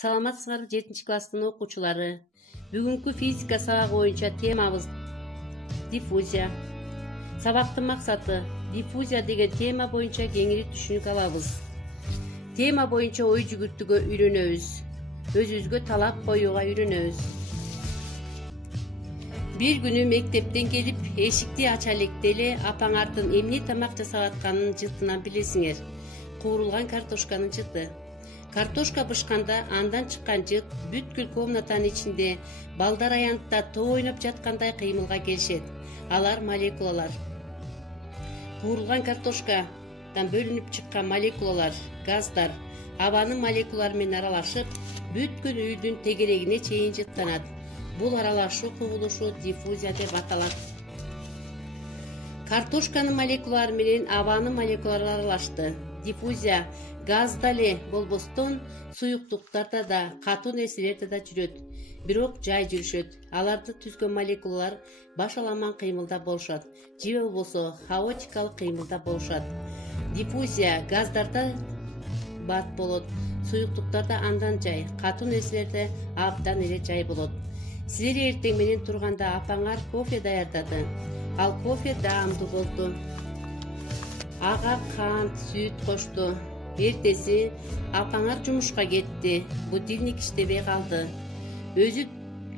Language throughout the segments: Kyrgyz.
Саламатсыздарбы 7 класстын окуучулары. Бүгүнкү физика сабагы боюнча темабыз диффузия. Сабактын максаты диффузия деген тема боюнча кеңири түшүнүк алабыз. Тема боюнча ой жүгүртүүгө үйрөнөбүз. Өзүбүзгө талап коюуга үйрөнөбүз. Bir günü mekteптен келип, эшикти ача электе эле апаңардын эмне тамак жасап атканын жытынан билесиңер. Куурулган картошканын жыты. Картошка бышканда андан чыккан жыт бүткүл комнатанын ичинде балдар аянтта тоо ойноп жаткандай кыймылга келишет. Алар молекулалар. Куурулган картошкадан бөлүнүп чыккан молекулалар, газдар абанын молекулалары менен аралашып, бүткүл үйдүн тегерегине чейин жыттанат. Бул аралашуу кубулушу диффузия деп аталат. Картошканын молекулалары менен абанын молекулалары аралашты. Диффузия газда эле болбостон суюктуктарда да, катуу нерселерде да жүрөт. Бирок жай жүрүшөт. Аларды түзгөн молекулалар башаламан кыймылда болушат. Же болбосо хаотикалык кыймылда болушат. Диффузия газдарда бат болот. Суюктуктарда андан жай, катуу нерселерде абдан эле жай болот. Силер эртең менен турганда апаңар кофе даярдады. Ал кофе даамдуу болду. Ага кант, сүт кошту. Эртеси апаңар жумушка кетти. Будильник иштебей калды.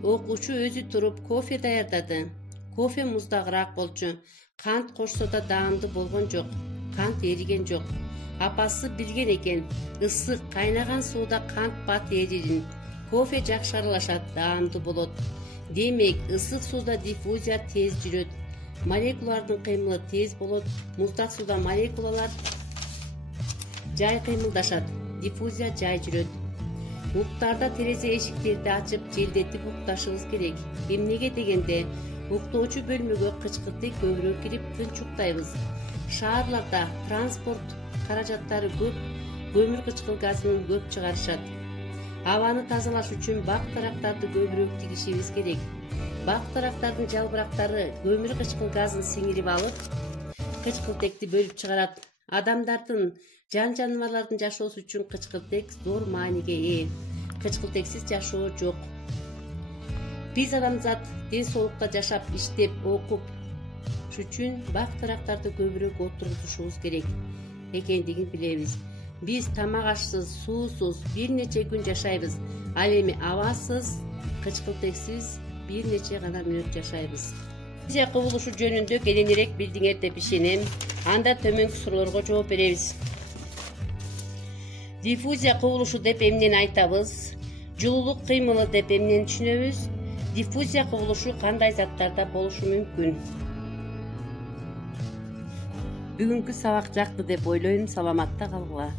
Окуучу өзү туруп кофе даярдады. Кофе муздагыраак болчу. Кант кошсо да даамдуу болгон жок. Кант эриген жок. Апасы билген экен, ысык кайнаган сууда кант бат эририн. Кофе жакшы аралашат, даамдуу болот. Демек, ысык сууда диффузия тез жүрөт. Молекулалардын кыймылы тез болот. Муздак сууда молекулалар жай кыймылдашат. Диффузия жай жүрөт. Уктарда терезе эшиктерди ачып, желдетип укташыбыз керек. Эмнеге дегенде, уктоочу бөлмөгө кычкыртек көбүрөөк кирип тынч уктайбыз. Шаарларда транспорт каражаттары көп, көмүр кычкыл газын көп чыгарышат. Абаны тазалаш үчүн бак тарактарды көбүрөөк тигишибиз керек. Бак тарактардын жалбырактары көмүр кычкыл газын сиңирип алып, кычкылтекти бөлүп чыгарат. Адамдардын, жаныбарлардын жашоосу үчүн кычкылтек зор мааниге ээ. Кычкылтексиз жашоо жок. Биз адамзат ден соолукта жашап, иштеп, окуп үчүн бак тарактарды көбүрөөк отургузушубуз керек экендигин билебиз. Биз тамак ашсыз, суусуз бир нече күн жашайбыз. Ал эми абасыз, кычкылтексиз бир нече гана мүнөт жашайбыз. Диффузия кубулушу жөнүндө кененирээк билдиңер деп ишенем. Анда төмөнкү суроолорго жооп беребиз. Диффузия кубулушу деп эмнени айтабыз? Жылуулук кыймылы деп эмнени түшүнөбүз? Диффузия кубулушу кандай заттарда болушу мүмкүн? Бүгүнкү сабак жакты деп ойлойм. Саламатта калгыла.